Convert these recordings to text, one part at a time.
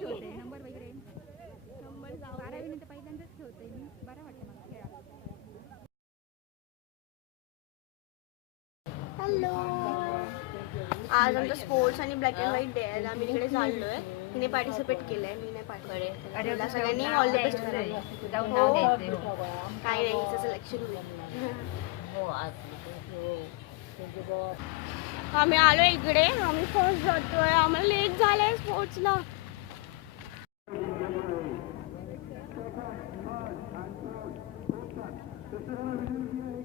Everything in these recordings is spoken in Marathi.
ठेवते नंबर वगैरे. नंबर बारावी नंतर पहिल्यांदाच ठेवते मी. बरं वाटतं मला खेळायला. हॅलो. आज आमचा स्पोर्ट्स आणि ब्लॅक अँड व्हाईट डे आहे. आम्ही तिकडे चाललोय. तिने पार्टिसिपेट केलंय. मी नाही पार्टिसिपेट सगळ्यांनी ऑल द बेस्ट करायला हो. काही नाही सिलेक्शन आम्ही आलो इकडे. आम्ही फर्स्ट जातोय. आम्हाला लेट झालंय. नाही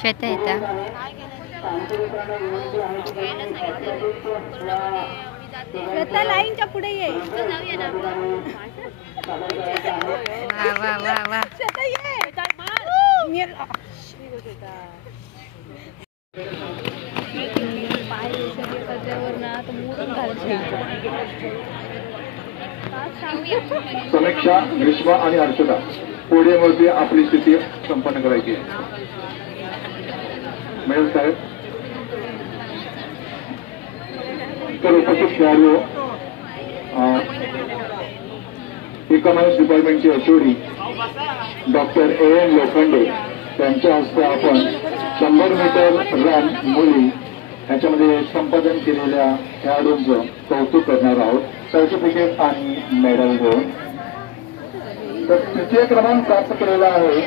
श्वेता येता. श्वेता लाईनच्या पुढे ये. वा वा वा वा. श्वेता ये. समीक्षा ग्रीष्मा आणि हर्षदा पोडियमवरती आपली स्थिती संपन्न करायची. आहे मॅडम साहेब. तर उपस्थित खेळाडू इकॉनॉमिक्स डिपार्टमेंटची अचोरी डॉक्टर ए एन लोखंडे त्यांच्या हस्ते आपण शंभर मीटर रन मुली ह्याच्यामध्ये संपादन केलेल्या खेळाडूंचं कौतुक करणार आहोत. सर्टिफिकेट आणि मेडल घेऊन. तर तृतीय क्रमांक प्राप्त केलेला आहे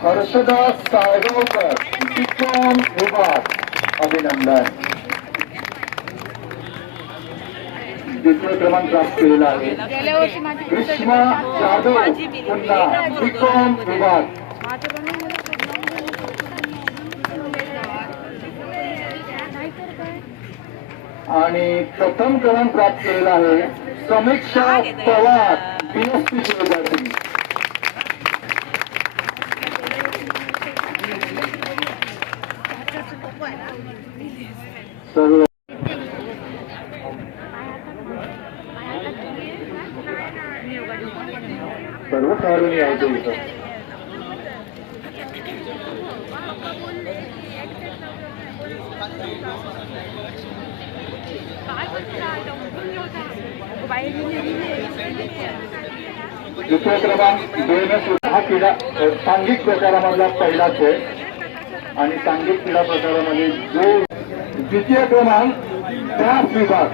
हर्षदा साळगावकर बिकॉम विभाग. अभिनंदन. द्वितीय क्रमांक प्राप्त केलेला आहे कृष्णा ग्रीष्मा जाधव पुन्हा बिकॉम विभाग. आणि प्रथम क्रमांक प्राप्त केलेला आहे समीक्षा पवार बीएससी विद्यार्थी. सर्व सर्व खेळाडूंनी यायचं दुसरा क्रमांक बेनस हा क्रीडा सांघिक प्रकारामधला पहिला खेळ. आणि सांघिक क्रीडा प्रकारामध्ये जो द्वितीय क्रमांक डान्स विभाग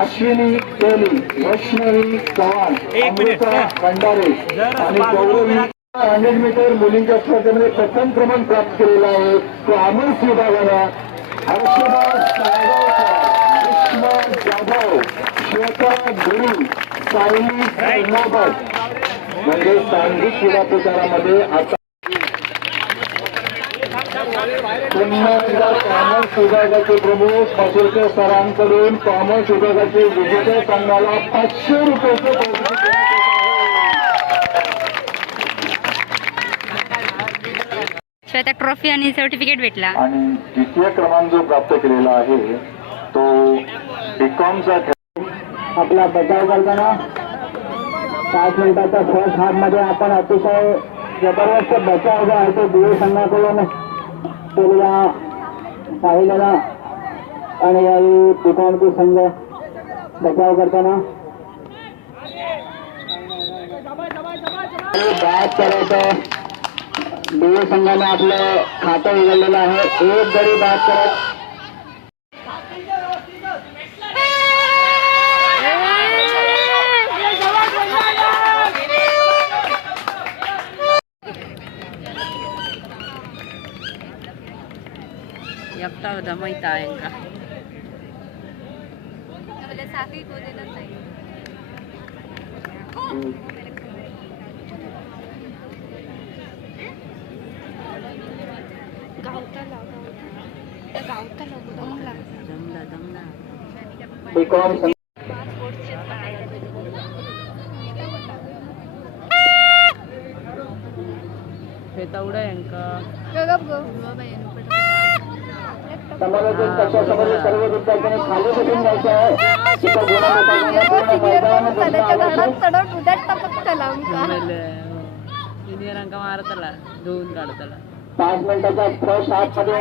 अश्विनी तेली वैष्णवी चव्हाण अमृता भंडारे आणि गौरवी हंड्रेड मीटर मुलींच्या स्पर्धेमध्ये प्रथम क्रमांक प्राप्त केलेला आहे तो अमृत विभागाला हर्षदा साळगावकर कृष्णा जाधव. श्वेता गुरु सायली फर्नांडस म्हणजे सांघिक क्रीडा प्रकारामध्ये आता पुन्हा एकदा कॉमर्स विभागाचे प्रमुख माशेलकर सरांकडून कॉमर्स विभागाचे विजेते संघाला पाचशे रुपयाचे. श्वेता ट्रॉफी आणि सर्टिफिकेट भेटला आणि द्वितीय क्रमांक जो प्राप्त केलेला आहे तो बीकॉमचा आपला बचाव करताना पाच मिनिटाच्या फर्स्ट हाफमध्ये आपण अतिशय जबरदस्त बचाव जो आहे तो दिवे संघाकडून केलेला पाहिलेला आणि यावेळी पिकांची संघ बचाव करताना बॅट करायचं दिवे संघाने आपलं खातं उघडलेलं आहे. एक जरी बॅट करत एकटा होता माहीत आहे का जमला जमला बीकॉम संघ हे तेवढं आहे का समालोचक कक्षासमोरील सर्व विद्यार्थ्यांनी खाली बसून जायचं आहे. तिथं पूर्ण मैदानानं पाच मिनिटाच्या फर्स्ट हाफमध्ये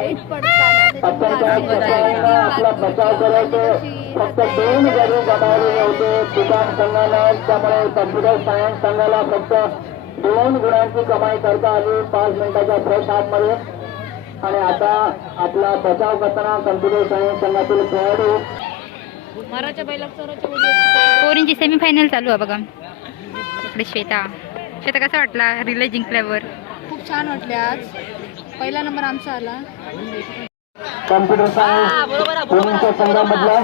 अत्यंत कष्टाने आपला बचाव करायचे फक्त दोन गडी गमावलेले होते. ठिकाण संघानं त्यामुळे कम्प्युटर सायन्स संघाला फक्त दोन गुणांची कमाई करता आली. पाच मिनिटाच्या फर्स्ट हाफमध्ये आणि आता आपला बचाव करताना कम्प्युटर सायन्स संघातील खेळाडू पोरींची सेमीफायनल चालू आहे बघा. इकडे श्वेता. श्वेता कसा वाटला रिले जिंकल्यावर? खूप छान वाटले आज. पहिला नंबर आमचा आला. कम्प्युटर सायन्स संघामधला.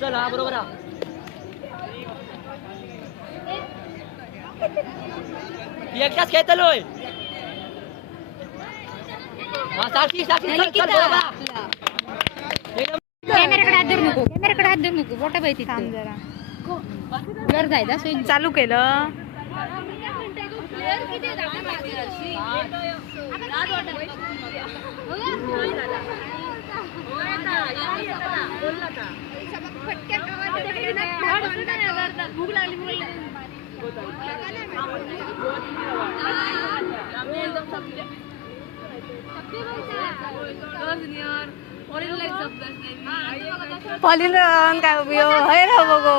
चल बरोबर एकटाच खेळतलोय हा साक्षी साक्षी कॅमेराकडे हात धरू नको कॅमेराकडे हात धरू नको मोठा पाहिजे थांब जरा. वर जायचा स्विच चालू केलं. पॉलिन काय उपयोग है ना बघो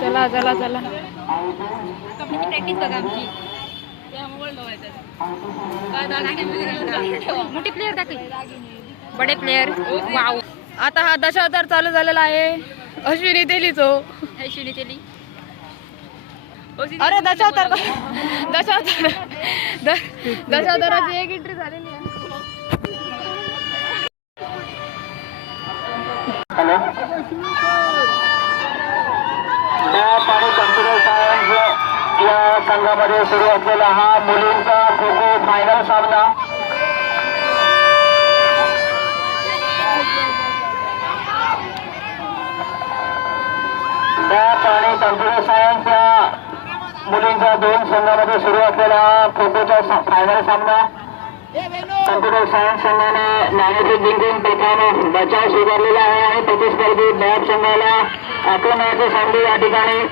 चला चला चला. प्रॅक्टिस बघा आमची. मोठी प्लेअर दाखल. बडे प्लेअर वाव आता हा दशावतार चालू झालेला आहे. अश्विनी तेलीचो. ऐश्वर्या तेली. अरे दशावतार दशावतार. दशावताराची एक एंट्री झालेली आहे आणि कम्प्युटर सायन्स या संघामध्ये सुरू असलेला हा मुलींचा खो खो फायनल सामना. मॅथ आणि कम्प्युटर सायन्स या मुलींच्या दोन संघामध्ये सुरू असलेला हा खो खोचा फायनल सामना. कम्प्युटर सायन्स संघाने नाणेफेक जिंकून प्रथम बचाव स्वीकारलेला आहे. आणि प्रतिस्पर्धी बॅट संघाला आक्रमणाची संधी या ठिकाणी.